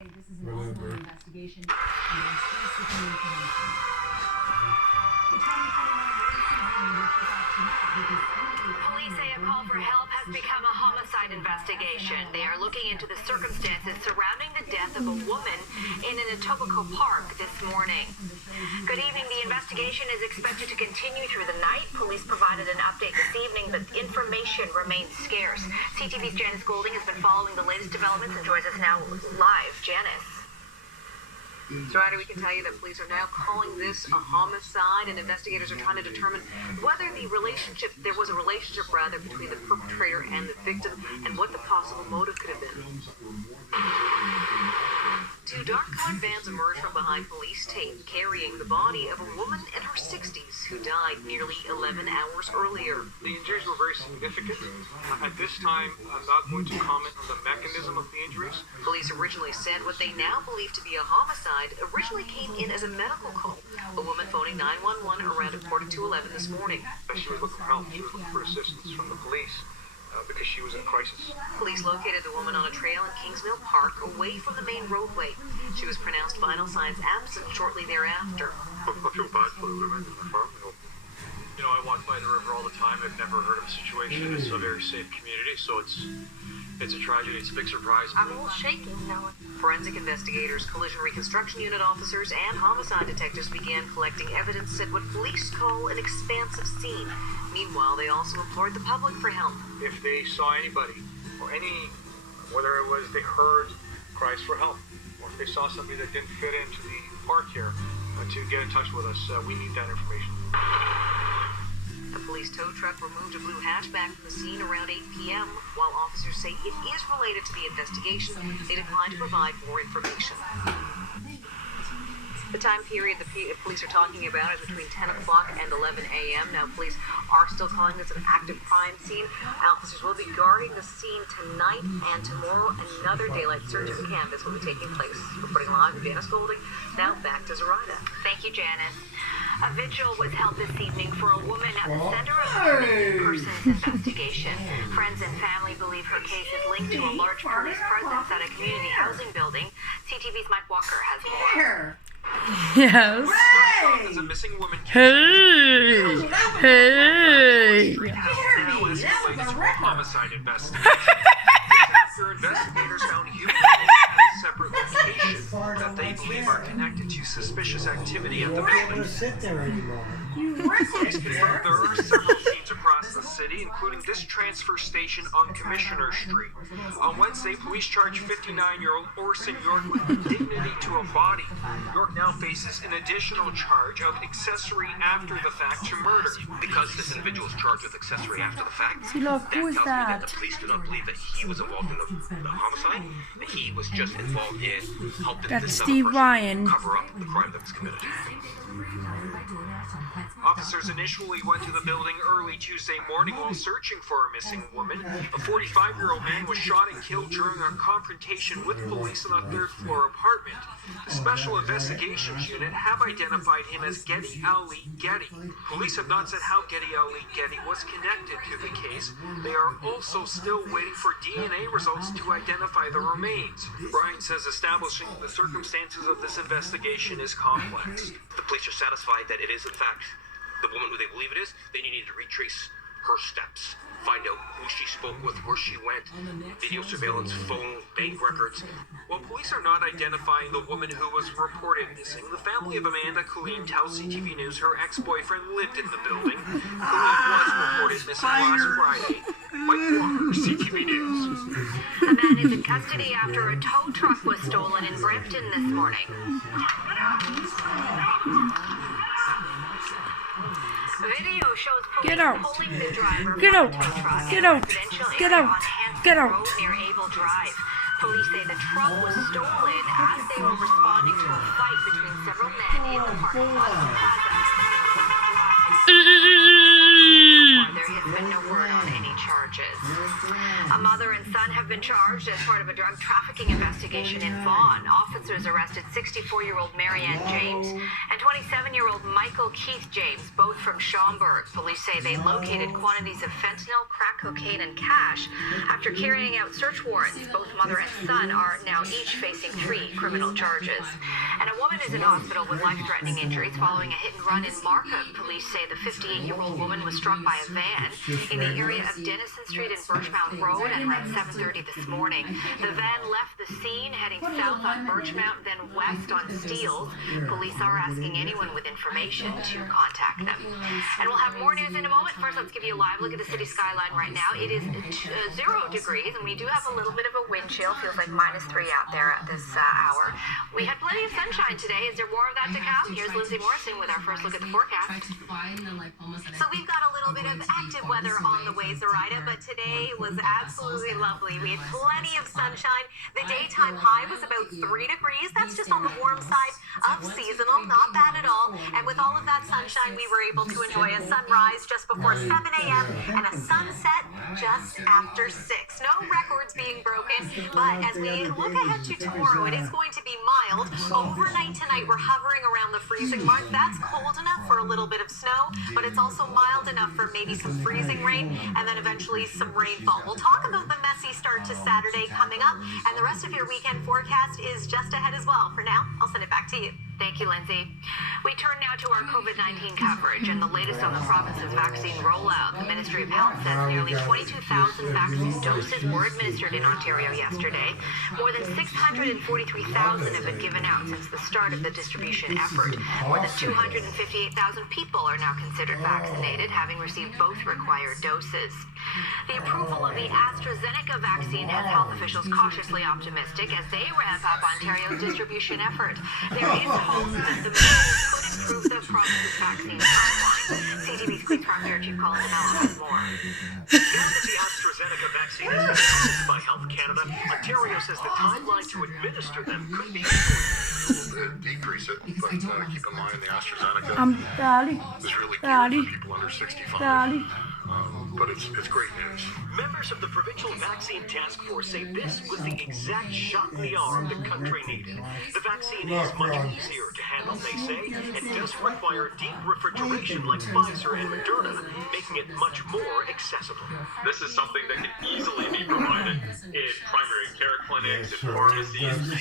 This is an ongoing investigation, and they're still seeking information. Police say a call for help has become a homicide investigation. They are looking into the circumstances surrounding the death of a woman in an Etobicoke Park this morning. Good evening. The investigation is expected to continue through the night. Police provided an update this evening, but information remains scarce. CTV's Janice Golding has been following the latest developments and joins us now live. Janice. So, Ryder, we can tell you that police are now calling this a homicide, and investigators are trying to determine whether there was a relationship between the perpetrator and the victim, and what the possible motive could have been. Two dark-colored vans emerged from behind police tape, carrying the body of a woman in her 60s who died nearly 11 hours earlier. The injuries were very significant. At this time, I'm not going to comment on the mechanism of the injuries. Police originally said what they now believe to be a homicide originally came in as a medical call. A woman phoning 911 around 11:45 this morning. She was looking for help. She was looking for assistance from the police because she was in crisis. Police located the woman on a trail in Kingsmill Park away from the main roadway. She was pronounced vital signs absent shortly thereafter. I feel bad for the women in the farm. You know, I walk by the river all the time. I've never heard of a situation. It's a very safe community, so it's a tragedy. It's a big surprise. I'm a little shaken now. Forensic investigators, collision reconstruction unit officers, and homicide detectives began collecting evidence at what police call an expansive scene. Meanwhile, they also implored the public for help. If they saw anybody, or whether it was they heard cries for help, or if they saw somebody that didn't fit into the park here, to get in touch with us, we need that information. A police tow truck removed a blue hatchback from the scene around 8 p.m. While officers say it is related to the investigation, they declined to provide more information. The time period the police are talking about is between 10 o'clock and 11 a.m. Now, police are still calling this an active crime scene. Officers will be guarding the scene tonight and tomorrow. Another daylight search of canvas will be taking place. Reporting live with Janice Golding. Now back to Zoraida. Thank you, Janice. A vigil was held this evening for a woman at the center of the missing persons investigation. Friends and family believe her case is linked to a large police presence at a community housing building. CTV's Mike Walker has more. Yes. There's a missing woman. Hey. Hey. Now escalates to a homicide investigation. Investigators found human remains at a separate location that they believe are connected to suspicious activity at the building. Sit there anymore. Police confirmed there are several scenes across the city, including this transfer station on Commissioner Street. On Wednesday, police charged 59-year-old Orson York with indignity to a body. York now faces an additional charge of accessory after the fact to murder. Because this individual is charged with accessory after the fact, Silo, who is tells me that? that the police do not believe that he was involved in the homicide, that he was just involved in helping That's this Steve other person Ryan. cover up the crime that was committed. Officers initially went to the building early Tuesday morning while searching for a missing woman. A 45-year-old man was shot and killed during a confrontation with police in a third-floor apartment. The Special Investigations Unit have identified him as Getty Ali Getty. Police have not said how Getty Ali Getty was connected to the case. They are also still waiting for DNA results to identify the remains. Brian says establishing the circumstances of this investigation is complex. The police are satisfied that it is, in fact, the woman who they believe it is. They need to retrace her steps, find out who she spoke with, where she went, video surveillance, phone, bank records. While police are not identifying the woman who was reported missing, the family of Amanda Colleen tells CTV News her ex-boyfriend lived in the building. Colleen was reported missing last Friday. Mike Walker, CTV News. A man is in custody after a tow truck was stolen in Brampton this morning. Video shows police Get out. pulling the driver Get from out. the tow truck Get in a out. residential Get area out. on Hansford Get out. Road near Able Drive. Police say the truck was stolen as they were responding to a fight between several men in the parking lot of the plaza. There has been no word on any charges. charges. A mother and son have been charged as part of a drug trafficking investigation in Vaughan. Officers arrested 64-year-old Marianne James and 27-year-old Michael Keith James, both from Schaumburg. Police say they located quantities of fentanyl, crack cocaine, and cash after carrying out search warrants. Both mother and son are now each facing 3 criminal charges. And a woman is in hospital with life-threatening injuries following a hit-and-run in Markham. Police say the 58-year-old woman was struck by a van in the area of Denison Street and Birchmount Road at around 7:30 this morning. The van left the scene heading south on Birchmount, then west on Steeles. Police are asking anyone with information to contact them. And we'll have more news in a moment. First, let's give you a live look at the city skyline right now. It is 0 degrees, and we do have a little bit of a wind chill. Feels like -3 out there at this hour. We had plenty of sunshine today. Is there more of that to come? Here's Lindsay Morrison with our first look at the forecast. So we've got a little bit of active weather on the way, Zoraida, but today was absolutely lovely. We had plenty of sunshine. The daytime high was about 3 degrees. That's just on the warm side of seasonal. Not bad at all. And with all of that sunshine, we were able to enjoy a sunrise just before 7 a.m. and a sunset just after 6. No records being broken, but as we look ahead to tomorrow, it is going to be mild. Overnight tonight, we're hovering around the freezing mark. That's cold enough for a little bit of snow, but it's also mild enough for maybe some freezing rain and then eventually some rainfall. We'll talk about the messy start to Saturday coming up, and the rest of your weekend forecast is just ahead as well. For now, I'll send it back to you. Thank you, Lindsay. We turn now to our COVID-19 coverage and the latest on the province's vaccine rollout. The Ministry of Health says nearly 22,000 vaccine doses were administered in Ontario yesterday. More than 643,000 have been given out since the start of the distribution effort. More than 258,000 people are now considered vaccinated, having received both required doses. The approval of the AstraZeneca vaccine has health officials cautiously optimistic as they ramp up Ontario's distribution effort. There is hope that the measures could improve the province's vaccine timeline. CTV's Queen's Park Mayor Chief Colin DeMello has more. Now that the AstraZeneca vaccine has been approved by Health Canada, Ontario says the timeline to administer them could be shortened. Decrease it, but keep in mind the AstraZeneca Daddy, is really good Daddy, for people under 65. Daddy. But it's great news. Members of the Provincial Vaccine Task Force say this was the exact shot in the arm the country needed. The vaccine is much easier to handle, they say, and does require deep refrigeration like Pfizer and Moderna, making it much more accessible. This is something that can easily be provided in primary care clinics, in pharmacies.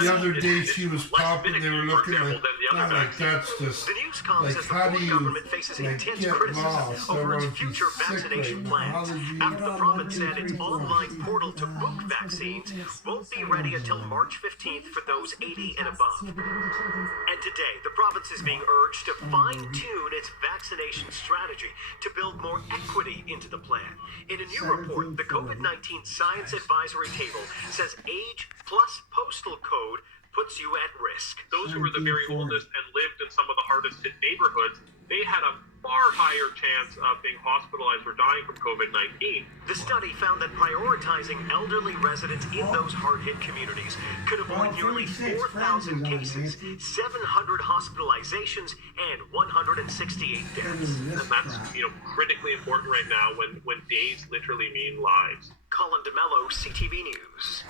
The other day she was popping, they were looking like, the like that's just, The Newscom like says the how do Ford you government faces intense get criticism lost? over Or its if you're future sick vaccination right now, plans. how did you After the not province want said to its do online portal to book vaccines won't be ready until March 15th for those 80 and above. And today, the province is being urged to fine-tune its vaccination strategy to build more equity into the plan. In a new report, the COVID-19 Science Advisory Table says age plus postal code puts you at risk. Those who were the very oldest and lived in some of the hardest hit neighborhoods, they had a far higher chance of being hospitalized or dying from COVID-19. The study found that prioritizing elderly residents in those hard-hit communities could avoid nearly 4,000 cases, 700 hospitalizations, and 168 deaths. And that's, critically important right now when days literally mean lives. Colin DeMello, CTV News.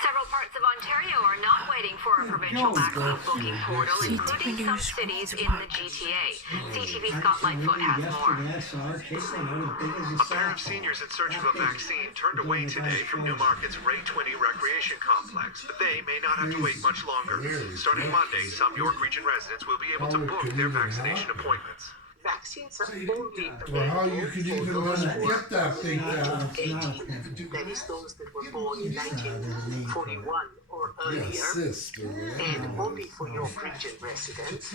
Several parts of Ontario are not waiting for a provincial vaccine booking portal, including some cities in the GTA. CTV's Scott Lightfoot has more. A pair of seniors in search of a vaccine turned away today from Newmarket's Ray 20 Recreation Complex, but they may not have to wait much longer. Starting Monday, some York Region residents will be able to book their vaccination appointments. Vaccines are only Well, how you could even get that thing down? 18. That is those that were born in 1941 or earlier, and only for York Region residents.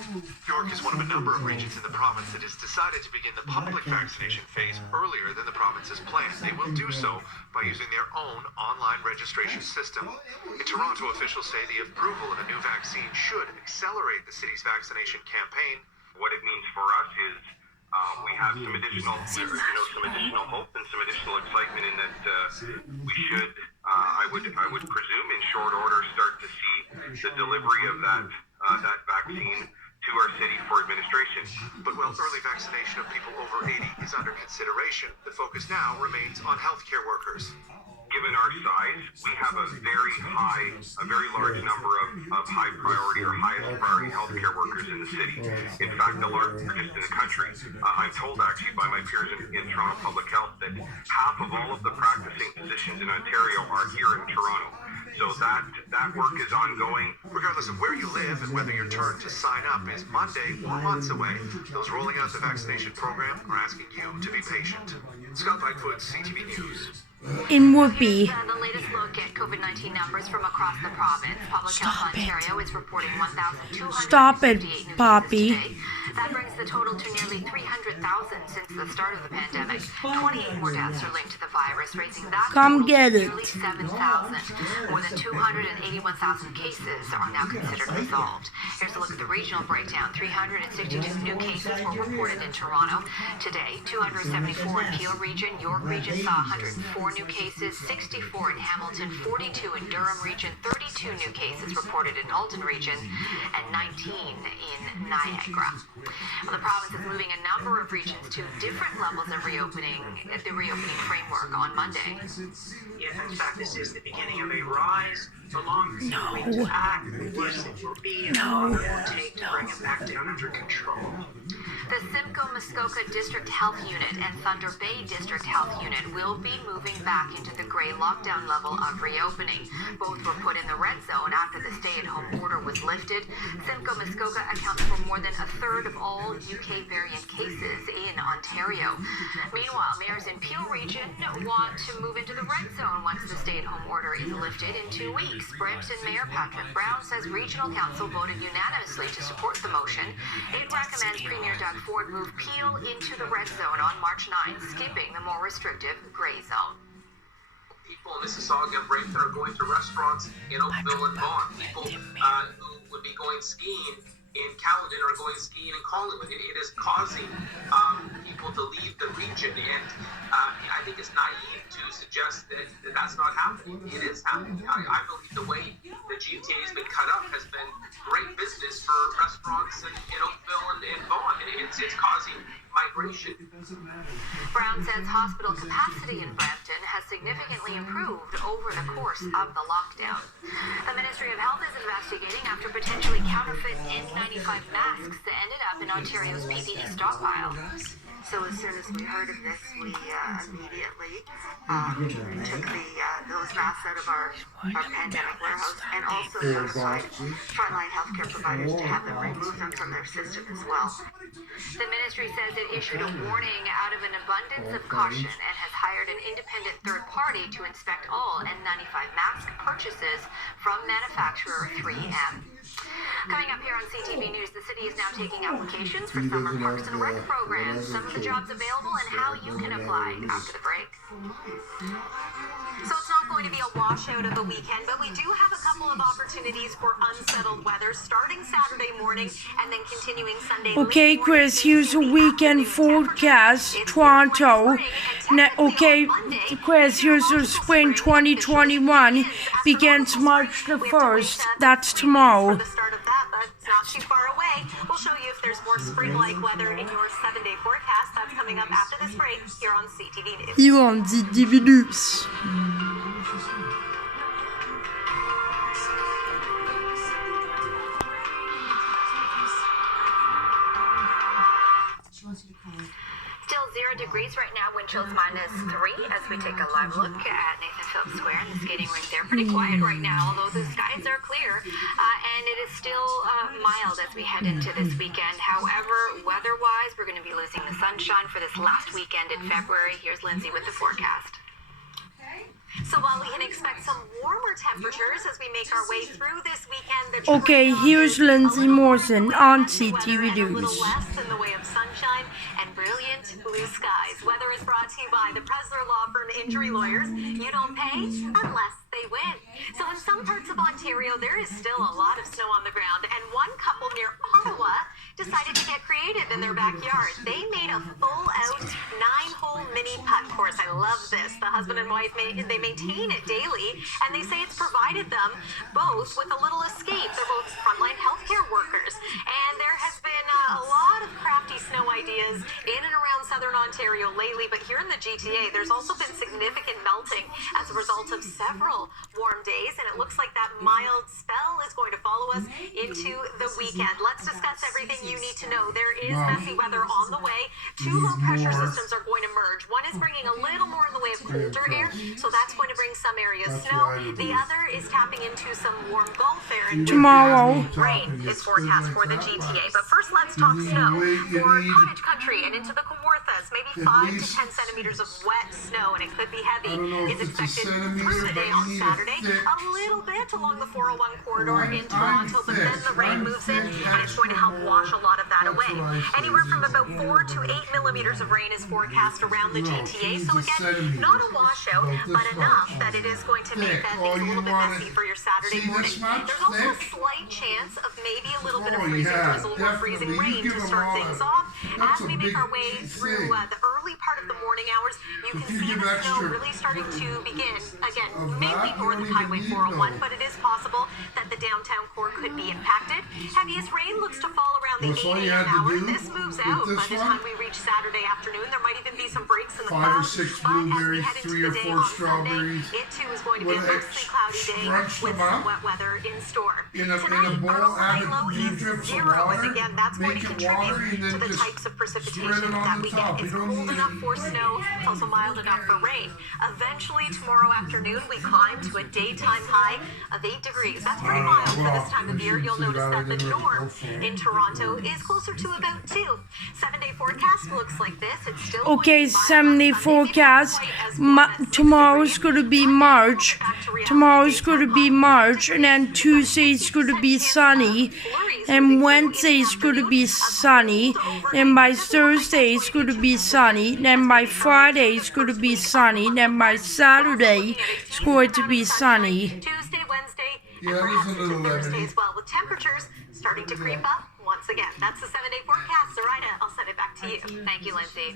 York is one of a number of regions in the province that has decided to begin the public vaccination phase earlier than the province's plan. They will do so by using their own online registration system. In Toronto, officials say the approval of a new vaccine should accelerate the city's vaccination campaign. What it means for us is we have some additional hope and some additional excitement in that we should, I would presume, in short order, start to see the delivery of that vaccine to our city for administration. But while early vaccination of people over 80 is under consideration, the focus now remains on healthcare workers. Given our size, we have a very large number of high priority or highest priority healthcare workers in the city. In fact, the largest in the country. I'm told actually by my peers in Toronto Public Health that half of all of the practicing physicians in Ontario are here in Toronto. So that work is ongoing. Regardless of where you live and whether your turn to sign up is Monday or months away, those rolling out the vaccination program are asking you to be patient. Scott Lightfoot, CTV News. In Whoopi. The latest look at COVID-19 numbers from across the province. Public Health Ontario is reporting 1,258 Stop it, new cases Poppy. today. That brings the total to nearly 300,000 since the start of the pandemic. 28 more deaths are linked to the virus, raising that Come total get to it. nearly 7,000. More than 281,000 cases are now considered resolved. Here's a look at the regional breakdown. 362 new cases were reported in Toronto today. 274 in Peel Region. York Region saw 104 new cases, 64 in Hamilton, 42 in Durham Region, 32 new cases reported in Alton Region, and 19 in Niagara. Well, the province is moving a number of regions to different levels of reopening, the reopening framework on Monday. If in fact this is the beginning of a rise, the longer you wait to act, the worse it will be, and the longer it will take to bring it back down under control. The Simcoe Muskoka District Health Unit and Thunder Bay District Health Unit will be moving back into the grey lockdown level of reopening. Both were put in the red zone after the stay-at-home order was lifted. Simcoe Muskoka accounts for more than a third of all UK variant cases in Ontario. Meanwhile, mayors in Peel Region want to move into the red zone once the stay-at-home order is lifted in 2 weeks. Brampton Mayor Patrick Brown says Regional Council voted unanimously to support the motion. It recommends Premier Doug Ford move Peel into the red zone on March 9, skipping the more restrictive grey zone. People in Mississauga and Brampton are going to restaurants in Oakville and Vaughan. People who would be going skiing in Caledon are going skiing in Collingwood. It is causing people to leave the region, and I think it's naive to suggest that that's not happening. It is happening. I believe the way the GTA has been cut up has been great business for restaurants in Oakville and Vaughan. It's causing migration. Brown says hospital capacity in Brampton has significantly improved over the course of the lockdown. The Ministry of Health is investigating after potentially counterfeit N95 masks that ended up in Ontario's PPE stockpile. So as soon as we heard of this, we immediately took those masks out of our pandemic warehouse and also notified frontline healthcare providers to have them remove them from their system as well. The ministry says it issued a warning out of an abundance of caution and has hired an independent third party to inspect all N95 mask purchases from manufacturer 3M. Coming up here on CTV News, the city is now taking applications for summer Parks and Rec programs, some of the jobs available, and how you can apply after the break. So it's not going to be a washout of a weekend, but we do have a couple of opportunities for unsettled weather starting Saturday morning and then continuing Sunday. Okay, Chris, here's a weekend forecast. Toronto. Okay, Chris, here's the spring 2021. Begins March the 1st. That's tomorrow. The start of that, but it's not too far away. We'll show you if there's more spring-like weather in your 7-day forecast. That's coming up after this break here on CTV News. You're on CTV News. Still 0 degrees right now, wind chills -3 as we take a live look at Nathan Phillips Square and the skating rink there. Pretty quiet right now, although the skies are clear, and it is still mild as we head into this weekend. However, weather-wise, we're going to be losing the sunshine for this last weekend in February. Here's Lindsay with the forecast. So while we can expect some warmer temperatures as we make our way through this weekend, Okay, here's Lindsay Morrison on CTV a little News. less in the way of sunshine and brilliant blue skies. Weather is brought to you by the Presler Law Firm Injury Lawyers. You don't pay unless they win. So in some parts of Ontario, there is still a lot of snow on the ground, and one couple near Ottawa decided to get creative in their backyard. They made a full-out 9-hole mini putt course. I love this. The husband and wife, they maintain it daily, and they say it's provided them both with a little escape. They're both frontline healthcare workers, and there has been a lot of crafty snow ideas in and around southern Ontario lately, but here in the GTA, there's also been significant melting as a result of several warm days, and it looks like that mild spell is going to follow us into the weekend. Let's discuss everything you need to know. There is messy weather on the way. 2 low-pressure systems are going to merge. One is bringing a little more in the way of colder air, so that's going to bring some areas snow. The other is tapping into some warm Gulf air. And tomorrow, rain is forecast for the GTA. But first, let's talk snow. For cottage country and into the Kawarthas, maybe 5 to 10 centimeters of wet snow, and it could be heavy. Is expected through the day on Saturday. A little bit along the 401 corridor in Toronto, but then the rain moves in, and it's going to help wash a lot of that away. Anywhere from about 4 to 8 millimeters of rain is forecast around the GTA. So again, not a washout, but enough that it is going to make things a little bit messy for your Saturday morning. There's also a slight chance of maybe a little bit of freezing drizzle or freezing rain to start things off. As we make our way through the early part of the morning hours, you can see the snow really starting to begin. Again, mainly north of Highway 401, but it is possible that the downtown core could be impacted. Heaviest rain looks to fall around the 8 a.m. hour. This moves out by the time we reach Saturday afternoon. There might even be some breaks in the clouds. 5 or 6 blueberries, 3 or 4 strawberries. It too is going to be a mostly cloudy day with some wet weather in store. Tonight, our high low is 0, and again, that's going to contribute to the types of precipitation that we get. It's cold enough for snow, it's also mild enough for rain. Eventually, tomorrow afternoon, we climb to a daytime high of 8 degrees. That's pretty mild for this time of year. You'll notice that the norm in Toronto is closer to about 2. 7-day forecast looks like this. It's still okay, 7-day forecast. Tomorrow's going to be March. Tomorrow's going to be March, and then Tuesday's going to be sunny, and Wednesday's going to be sunny, and by Thursday it's going to be sunny, then by Friday it's going to be sunny, then by Saturday it's going to be sunny. Tuesday, Wednesday, and perhaps into Thursday as well, with temperatures starting to creep up once again. That's the 7-day forecast. Zoraida, I'll send it back to you. Thank you, Lindsay.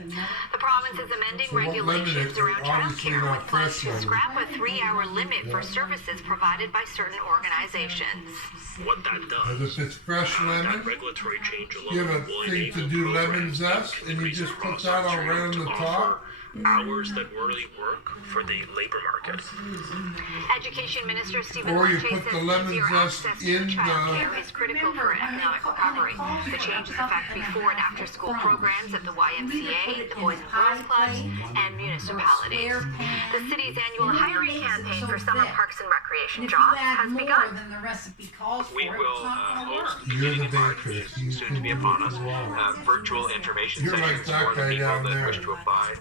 The province is amending regulations around childcare with plans to scrap a 3-hour limit for services provided by certain organizations. What that does, If it's fresh lemon, that regulatory change alone you have a will thing to enable do lemon programs zest, that and you increase just put across that all Ontario around to the offer top. hours that really work for the labor market. Education Minister Stephen Or you Lecce put says the lemon easier zest access in to the- childcare is critical for economic recovery. The changes affect before and after school programs at the YMCA, the Boys and Girls Clubs, and municipalities. The city's annual hiring campaign for summer parks and recreation jobs has begun. We will host, beginning in March, which is soon to be upon us, virtual information You're like sessions that for the guy people down that there. wish to apply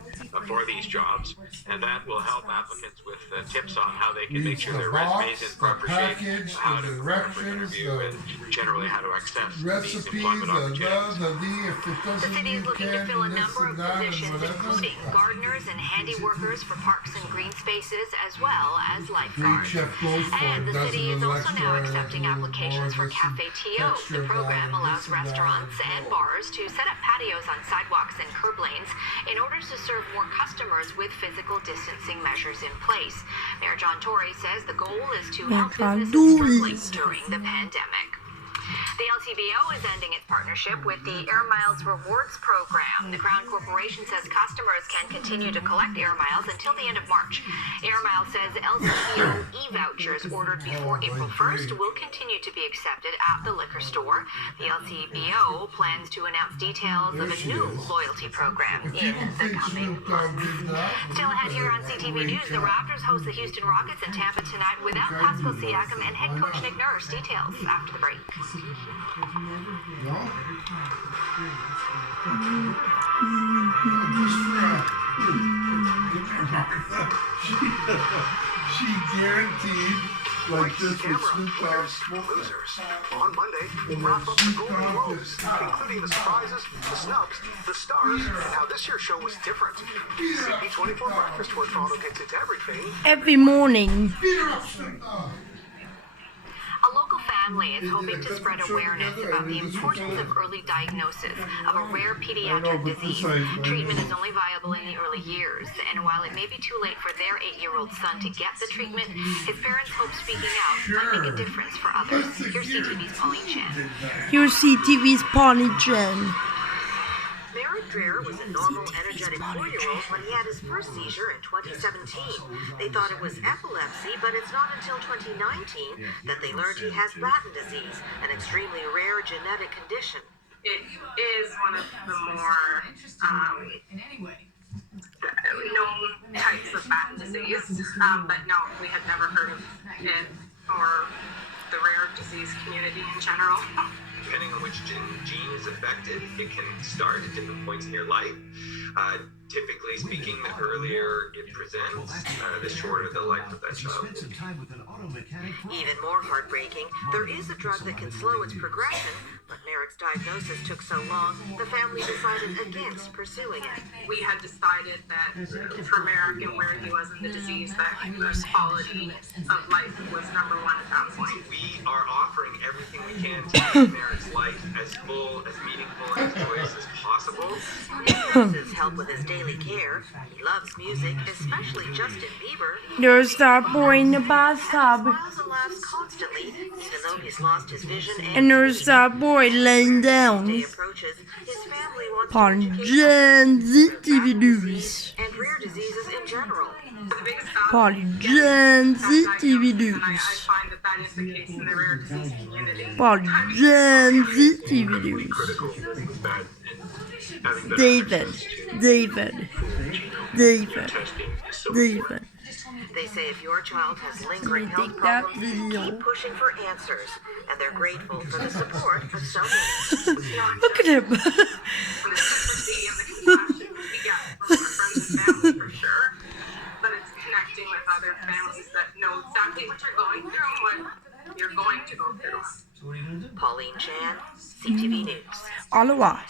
for these jobs, and that will help applicants with tips on how they can make sure their resumes in proper shape, package, how the to prepare for an directions, interview, the and generally how to access these recipes, employment the opportunities. if it The doesn't city is you looking to can, fill a and this number of and that and positions, whatever. including gardeners and handy workers for parks and green spaces, as well as Great lifeguards. Chef Goldfarb And the does city a is little also extra now and accepting a little applications more for of this Cafe TO. extra The program and allows this and that restaurants and bars to set up patios on sidewalks and curb lanes in order to serve more customers with physical distancing measures in place. Mayor John Tory says the goal is to help businesses struggling during the pandemic. The LCBO is ending its partnership with the Air Miles Rewards program. The Crown Corporation says customers can continue to collect Air Miles until the end of March. Air Miles says LCBO e-vouchers ordered before April 1st will continue to be accepted at the liquor store. The LCBO plans to announce details of a new loyalty program in the coming months. Still ahead here on CTV News, the Raptors host the Houston Rockets in Tampa tonight without Pascal Siakam and head coach Nick Nurse. Details after the break. She guaranteed like this with Snoop Dogg smoking. Losers. On Monday, we'll wrap up the Golden Globes, including the surprises, the snubs, the stars, and how this year's show was different. CP24 Breakfast, where Toronto gets its everything. Every morning. A local fan family is hoping to spread awareness about the importance of early diagnosis of a rare pediatric disease. Treatment is only viable in the early years, and while it may be too late for their 8-year-old son to get the treatment, his parents hope speaking out might make a difference for others. Here's CTV's Pauline Chan. Here's CTV's Pauline Chan. Merrick Dreher was a normal, energetic 4-year-old when he had his first seizure in 2017. They thought it was epilepsy, but it's not until 2019 that they learned he has Batten disease, an extremely rare genetic condition. It is one of the more known types of Batten disease, but no, we had never heard of it or the rare disease community in general. Depending on which gene is affected, it can start at different points in your life. Typically speaking, the earlier it presents, the shorter the life of that child. Even more heartbreaking, there is a drug that can slow its progression, but Merrick's diagnosis took so long, the family decided against pursuing it. We had decided that for Merrick and where he was in the disease, that the quality of life was number one at that point. We are offering everything we can to make Merrick's life as full, as meaningful, and as joyous as possible. Nurses help with his daily care. He loves music, especially Justin Bieber. There's that boy in the bathtub. Smiles and laughs constantly, even though he's lost his vision And there's that boy laying down. Day approaches, his family wants Pauline Chan, CTV News. and rare diseases in general. Pauline Chan, CTV And I News. find that is the case in the rare disease community. Pauline Chan, CTV News. David. They say if your child has lingering Let me health take that problems, video. keep pushing for answers, and they're grateful for the support of so many. Look at him. The sympathy and the compassion we get from our friends and family for sure, but it's connecting with other families that know exactly what you're going through and what you're going to go through. Pauline Chan, CTV News. Ottawa.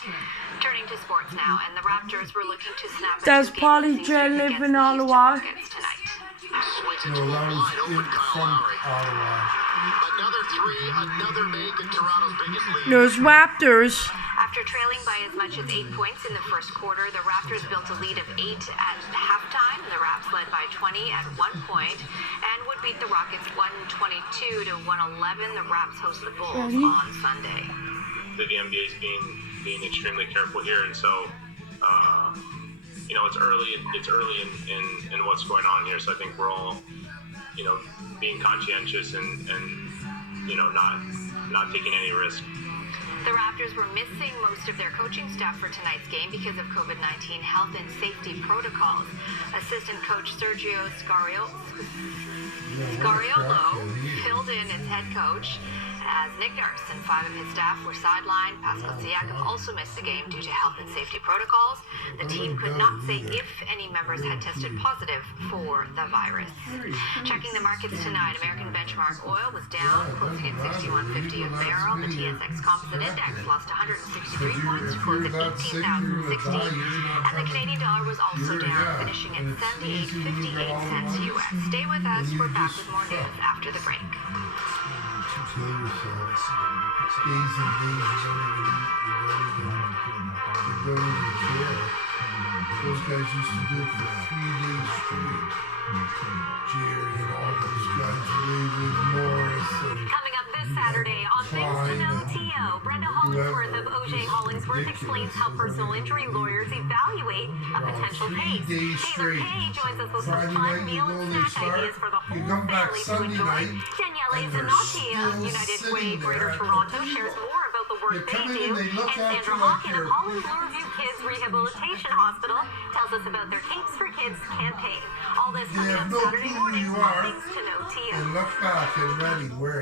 Turning to sports now, and the Raptors were looking to snap a Does two-game Pauline losing Chan streak live against in the Houston Ottawa? Rockets tonight. Swings No, into a that was wide open Kyle from Lowry. Ottawa. Another three, another make in Toronto's biggest lead. There's Raptors. After trailing by as much as 8 points in the first quarter, the Raptors built a lead of 8 at halftime. The Raps led by 20 at 1 point and would beat the Rockets 122 to 111. The Raps host the Bulls on Sunday. The NBA is being extremely careful here, and so it's early in what's going on here. So I think we're all being conscientious and not taking any risk. The Raptors were missing most of their coaching staff for tonight's game because of COVID-19 health and safety protocols. Assistant coach Sergio Scariolo filled in as head coach as Nick Nurse and 5 of his staff were sidelined. Pascal Siakam also missed the game due to health and safety protocols. The team could not say if any members had tested positive for the virus. Checking the markets tonight, American benchmark oil was down, closing at $61.50 a barrel. The TSX Composite Index lost 163 points to close at 18,060. And the Canadian dollar was also down, finishing at 78.58 cents US. Stay with us. We're back with more news after the break. Kill yourselves. Days and days you don't even care. Those guys used to do it for 3 days straight. Jerry and all those guys, David Morris and Coming up this Saturday on Things to Know TO, Brenda Hollingsworth of O.J. Hollingsworth explains how personal injury lawyers evaluate a potential case. Taylor Kay joins us with some fun meal and snack ideas for the whole family to enjoy. Daniele Zanotti of United Way Greater Toronto shares more about the work they do. And Sandra Hawken of Holland Bloorview Kids Rehabilitation Hospital tells us about their Capes for Kids campaign. All this coming up Saturday morning on Things to Know TO. and look back and ready where